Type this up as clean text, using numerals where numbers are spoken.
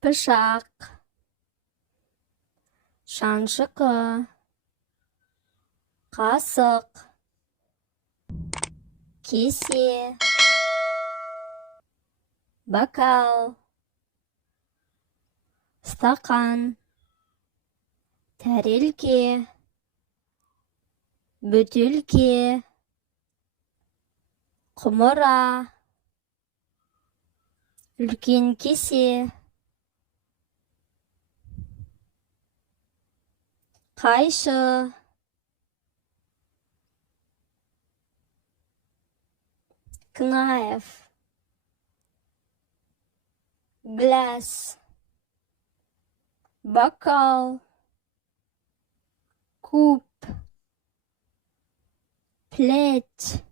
пышақ, шаншықы, қасық, кесе, бокал, стақан, тәрелке, бөтелке, құмыра, үлкен кесе, қайшы, knife, glass, бокал, куб, плеть,